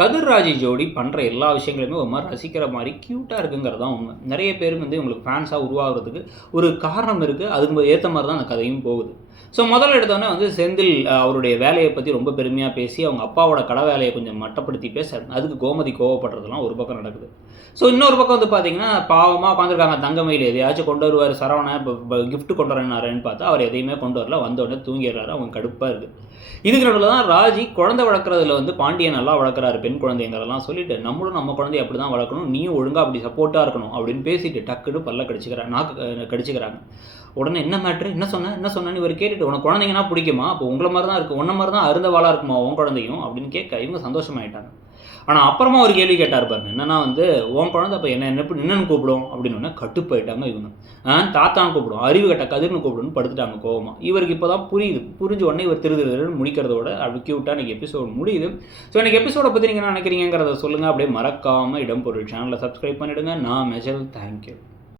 கதிர்ராஜி ஜோடி பண்ணுற எல்லா விஷயங்களுமே ஒரு மாதிரி ரசிக்கிற மாதிரி க்யூட்டாக இருக்குங்கிறது தான் உண்மை. நிறைய பேர் வந்து இவங்களுக்கு ஃபேன்ஸாக உருவாகிறதுக்கு ஒரு காரணம் இருக்குது அதுக்கு ஏற்ற மாதிரி தான் அந்த கதையும் போகுது. ஸோ முதல்ல எடுத்தோடனே வந்து செந்தில் அவருடைய வேலையை பற்றி ரொம்ப பெருமையாக பேசி அவங்க அப்பாவோட கடை வேலையை கொஞ்சம் மட்டப்படுத்தி பேச அதுக்கு கோமதி கோவப்படுறதுலாம் ஒரு பக்கம் நடக்குது. ஸோ இன்னொரு பக்கம் வந்து பார்த்தீங்கன்னா பாவமாக உட்காந்துருக்காங்க தங்கமயில் எதையாச்சும் கொண்டு வருவார். சரவணன் இப்போ கிஃப்ட் கொண்டு வரேன்னாருன்னு பார்த்தா அவர் எதையுமே கொண்டு வரல. வந்தோடனே தூங்கிடுறாரு. அவங்க கடுப்பாக இருக்குது இதுக்கு நடுவில் தான் ராஜி குழந்தை வளர்க்குறதுல வந்து பாண்டியன் நல்லா வளர்க்குறாரு பெண் குழந்தைங்கிறதெல்லாம் சொல்லிட்டு நம்மளும் நம்ம குழந்தைய அப்படி தான் வளர்க்கணும். நீயும் ஒழுங்காக அப்படி சப்போர்ட்டாக இருக்கணும். அப்படின்னு பேசிட்டு டக்குன்னு பல்ல கடிச்சிக்கிறாங்க நாக்கு கடிச்சிக்கிறாங்க. உடனே என்ன மேட்ரு என்ன சொன்ன? என்ன சொன்னேன்னு இவர் கேட்டுட்டு உனக்கு குழந்தைங்கன்னா பிடிக்குமா? அப்போ உங்களை மாதிரி தான் இருக்குது உன்ன மாதிரி தான் அருந்தவாளாக இருக்குமா உன் குழந்தையும்? அப்படின்னு கேட்க இவங்க சந்தோஷமாயிட்டாங்க. ஆனால் அப்புறமா ஒரு கேள்வி கேட்டார் பாருங்க. என்னன்னா வந்து உன் குழந்தை அப்போ என்ன என்ன என்னன்னு கூப்பிடும்? அப்படின்னு உடனே கட்டுப்பாயிட்டாங்க இவங்க. தாத்தான்னு கூப்பிடும். அறிவு கட்ட கதிர்னு கூப்பிடுன்னு படுத்துட்டாங்க கோவமா. இவருக்கு இப்போ தான் புரியுது. புரிஞ்ச உடனே இவர் திரு திருன்னு முடிக்கிறதோட அப்படி க்யூட்டாக இன்றைக்கி எபிசோடு முடியுது. ஸோ இன்னைக்கு எபிசோட பற்றி நீங்கள் என்ன நினைக்கிறீங்கிறத சொல்லுங்கள் அப்படியே மறக்காமல் இடம் பொருள் சேனலை சப்ஸ்கிரைப் பண்ணிவிடுங்க நான் மெஜல் தேங்க்யூ